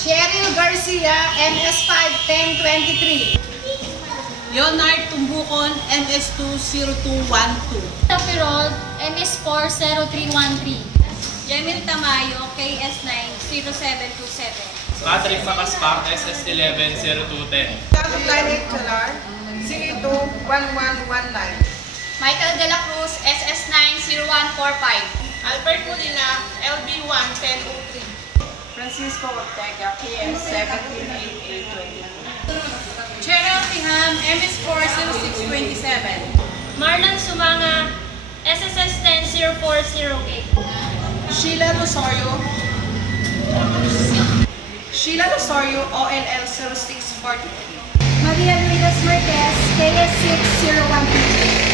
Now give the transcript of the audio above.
Cheryl Garcia, MS5 1023. Leonard Tumbucon, MS20212. Tapirol, MS40313. Jamil Tamayo, KS90727. Patrick Macaspac, SS110210. Planet Solar, C21119. Michael De La Cruz, SS90145. Albert Molina, LB11003. Francisco Ortega, KS178820. Cheryl Tiham, MS40627. Marlon Sumanga, SSS 1004008. Sheila Losorio, OLL 0643. Maria Luidas Marquez, KS6013.